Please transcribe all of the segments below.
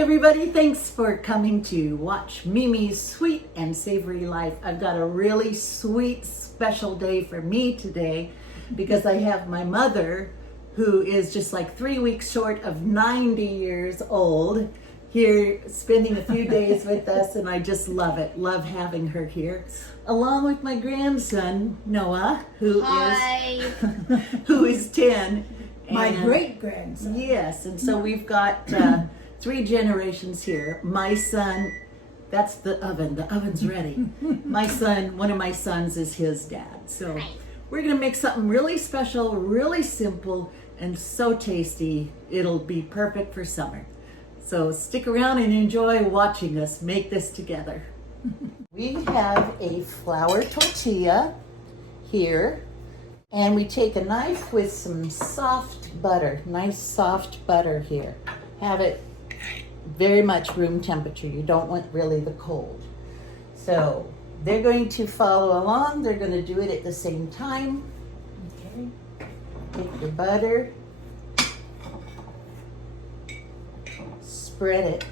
everybody, thanks for coming to watch Mimi's Sweet and Savory Life. I've got a really sweet special day for me today because I have my mother, who is just like 3 weeks short of 90 years old, here spending a few days with us, and I just love it. Love having her here, along with my grandson Noah, who is 10. My great-grandson. Yes, and so we've got 3 generations here. My son, that's the oven. The oven's ready. My son, one of my sons is his dad. So we're gonna make something really special, really simple, and so tasty. It'll be perfect for summer. So stick around and enjoy watching us make this together. We have a flour tortilla here. And we take a knife with some soft butter, nice soft butter here. Have it very much room temperature. You don't want really the cold. So they're going to follow along. They're going to do it at the same time. Okay. Take your butter, spread it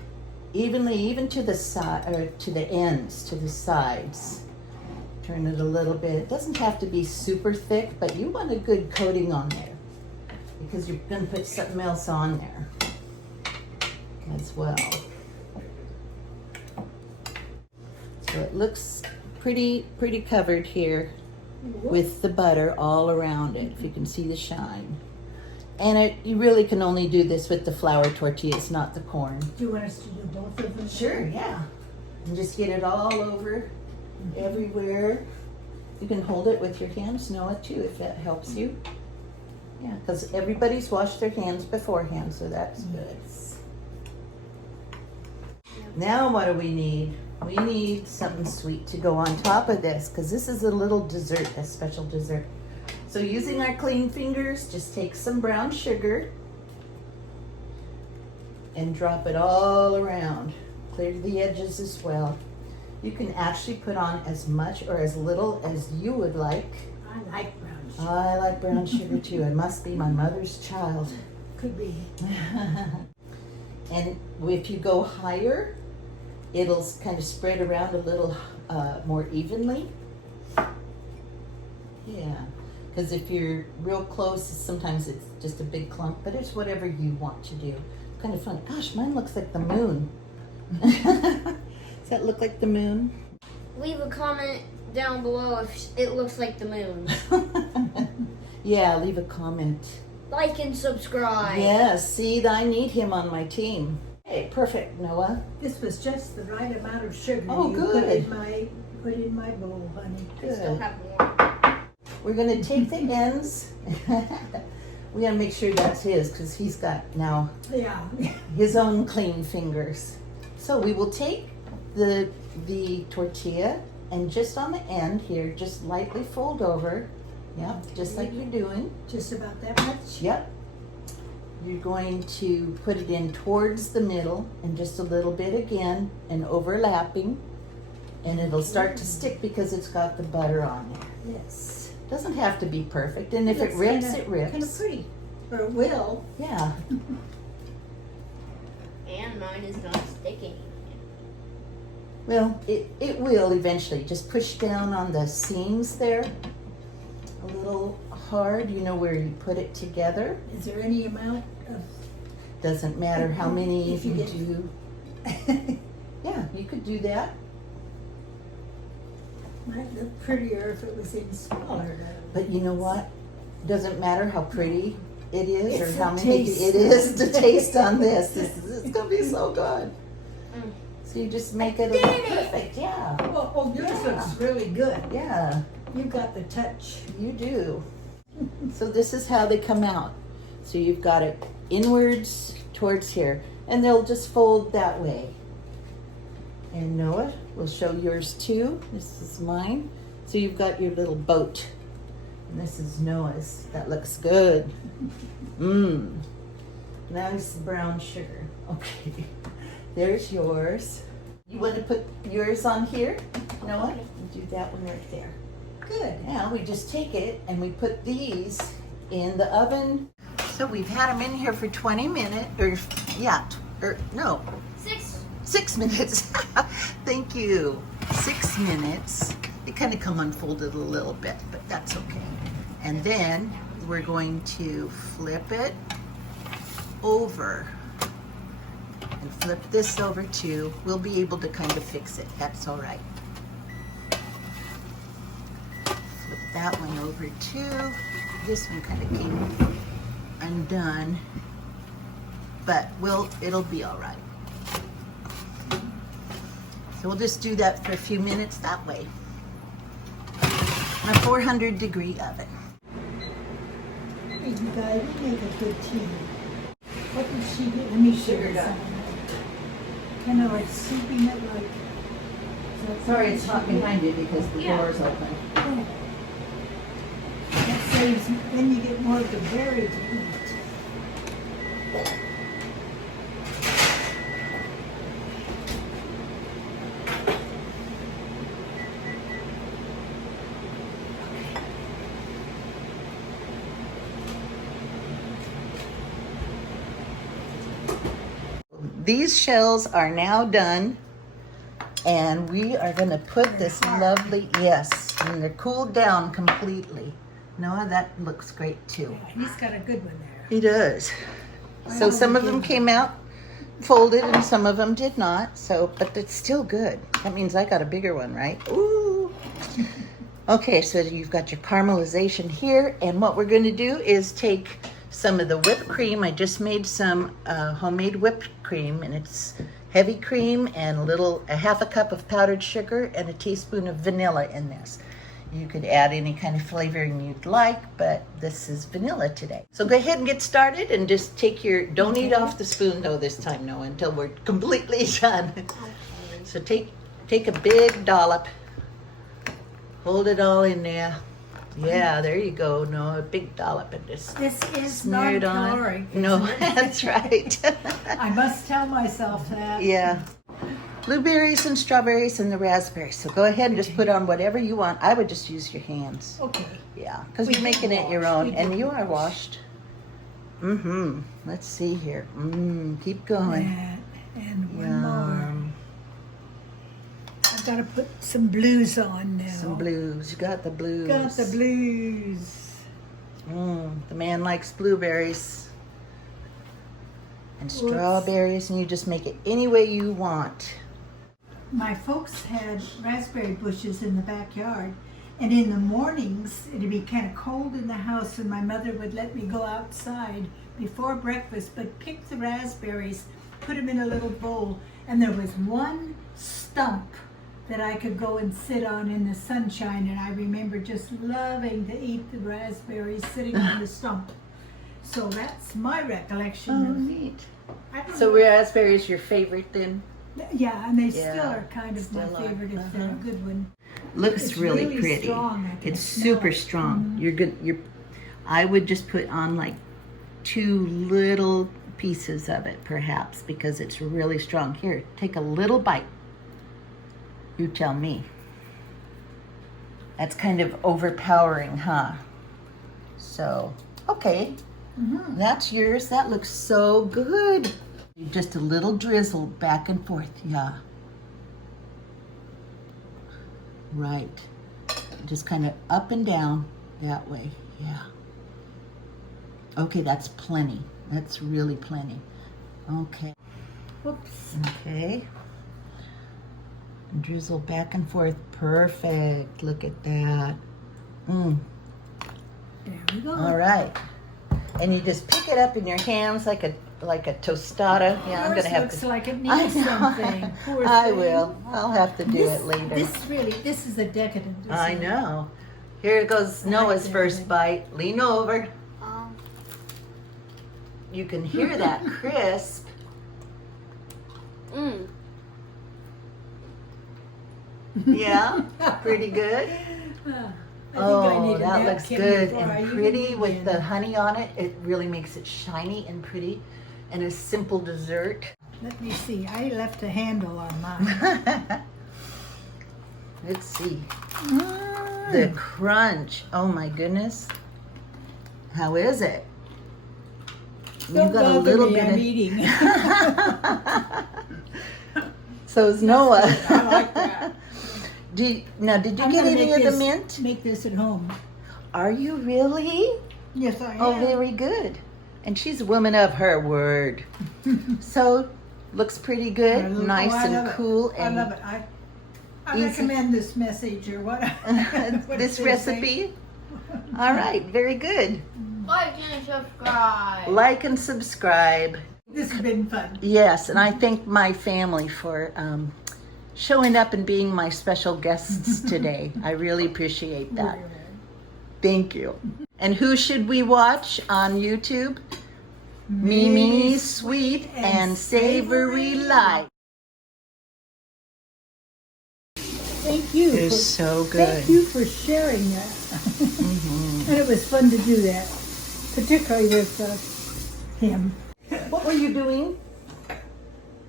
evenly, even to the side, or to the ends, to the sides. Turn it a little bit. It doesn't have to be super thick, but you want a good coating on there because you're going to put something else on there as well. So it looks pretty covered here with the butter all around it, if you can see the shine. And you really can only do this with the flour tortillas, not the corn. Do you want us to do both of them? Sure, yeah. And just get it all over. Everywhere. You can hold it with your hands, Noah, too, if that helps you. Yeah, because everybody's washed their hands beforehand, so that's good. Now what do we need? We need something sweet to go on top of this, because this is a little dessert, a special dessert. So using our clean fingers, just take some brown sugar and drop it all around. Clear the edges as well. You can actually put on as much or as little as you would like. I like brown sugar. I like brown sugar too. I must be my mother's child. Could be. And if you go higher, it'll kind of spread around a little more evenly. Yeah, because if you're real close, sometimes it's just a big clump, but it's whatever you want to do. Kind of funny. Gosh, mine looks like the moon. Does that look like the moon? Leave a comment down below if it looks like the moon. Yeah, leave a comment. Like and subscribe. Yes, see, I need him on my team. Hey, perfect, Noah. This was just the right amount of sugar. Oh, you good. Put in my bowl, honey. I still Good. have more. We're gonna take the ends. We gotta make sure that's his, because he's got now Yeah. his own clean fingers. So we will take the tortilla and just on the end here, just lightly fold over. Yep, just like you're doing. Just about that much? Yep. You're going to put it in towards the middle and just a little bit again and overlapping. And it'll start to stick because it's got the butter on there. Yes. Doesn't have to be perfect, and if it It's rips, kinda, it rips. Kind of pretty. Or it will. Yeah. And mine is not sticking. Well, it will eventually. Just push down on the seams there. A little hard, you know, where you put it together. Is there any amount of... Doesn't matter how many If you you do. Yeah, you could do that. Might look prettier if it was in smaller. But you know what? Doesn't matter how pretty it is It's or how the many taste. it is to taste on this. It's gonna be so good. Mm. So you just make it a little perfect, yeah. Oh, yours Yeah. looks really good. Yeah, You got the touch. you do. So this is how they come out. So you've got it inwards towards here, and they'll just fold that way. And Noah will show yours too. This is mine. So you've got your little boat. And this is Noah's. That looks good. Mmm. Nice brown sugar. Okay. There's yours. You want to put yours on here, Noah? Do that one right there. Good. Now we just take it and we put these in the oven. So we've had them in here for 20 minutes, or 6 minutes. Thank you. 6 minutes. They kind of come unfolded a little bit, but that's okay. And then we're going to flip it over and flip this over too. We'll be able to kind of fix it. That's all right. Flip that one over too. This one kind of came undone, but it'll be all right. So we'll just do that for a few minutes that way. On a 400-degree oven. Hey, you guys, we make a good tea. What did she do? Let me Sugared sugar up. Kind of like souping it like. Sorry, it's hot behind you because the door's open. Oh. That saves, then you get more of the berry to eat. These shells are now done, and we are going to put this lovely, yes, and they're cooled down completely. Noah, that looks great too. He's got a good one there. He does. So some of them came out folded and some of them did not. So, but it's still good. That means I got a bigger one, right? Ooh. Okay, so you've got your caramelization here, and what we're going to do is take some of the whipped cream. I just made some homemade whipped cream, and it's heavy cream and a half a cup of powdered sugar and a teaspoon of vanilla in this. You could add any kind of flavoring you'd like, but this is vanilla today. So go ahead and get started and just take don't eat off the spoon though this time, Noah, until we're completely done. So take a big dollop, hold it all in there. Yeah, there you go, Noah, a big dollop of this. This is Smear it on. non-caloric. No, that's right. I must tell myself that. Yeah. Blueberries and strawberries and the raspberries. So go ahead and just put on whatever you want. I would just use your hands. Okay. Yeah, because We you're making did it your wash. own, We and did you are wash. washed. Mm-hmm. Let's see here. Keep going. That, and one more. Yum. I've got to put some blues on now. Some blues. You got the blues. Got the blues. The man likes blueberries and strawberries, and you just make it any way you want. My folks had raspberry bushes in the backyard, and in the mornings it'd be kind of cold in the house, and my mother would let me go outside before breakfast, but pick the raspberries, put them in a little bowl, and there was one stump that I could go and sit on in the sunshine, and I remember just loving to eat the raspberries sitting on the stump. So that's my recollection. Oh, of, neat. I don't So know. raspberries your favorite then? Yeah, and they Yeah, still are kind of my still are. favorite if they're a good one. Looks It's really, really pretty. strong, I can It's smell super it. strong. You're good. I would just put on like 2 little pieces of it, perhaps, because it's really strong. Here, take a little bite. You tell me. That's kind of overpowering, huh? So, okay. That's yours. That looks so good. Just a little drizzle back and forth, yeah. Right. Just kind of up and down that way, yeah. Okay, that's plenty. That's really plenty. Okay. Whoops. Okay. Drizzle back and forth. Perfect. Look at that. There we go. All right. And you just pick it up in your hands like a tostada. Yeah, I'm Yours gonna have looks to. like it I needs know. something. Poor I thing. will. I'll have to do it later. This is a decadent. Isn't I it? know. Here goes Noah's like first that. bite. Lean over. Um, You can hear that crisp. Yeah, pretty good. I think I need Oh, a that napkin looks good before I and even pretty eat with it. the honey on it. It really makes it shiny and pretty, and a simple dessert. Let me see. I left a handle on mine. Let's see. The crunch. Oh my goodness. How is it? Don't You got a bother little me, bit I'm of eating. So is Noah. I like that. Did you get I'm gonna any of the this- mint? Make this at home. Are you really? Yes, I am. Oh, very good. And she's a woman of her word. So, looks pretty good, I love- nice oh, I and love it. cool. I And love it. I easy. recommend this message or what? what this did they say? recipe. All right, very good. Like and subscribe. Like and subscribe. This has been fun. Yes, and I thank my family for showing up and being my special guests today. I really appreciate that. Thank you. And who should we watch on YouTube? Mimi's Sweet and Savory Life. Thank you. It's so good. Thank you for sharing that. And it was fun to do that, particularly with him. What were you doing?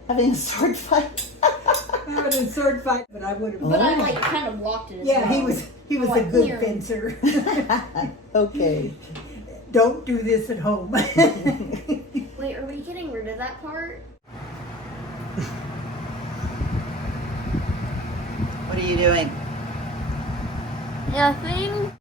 Having a sword fight? I had a sword fight, but I would have. But I like kind of blocked it as Yeah, well. he was a Like good here. fencer. Okay. Don't do this at home. Wait, are we getting rid of that part? What are you doing? Nothing.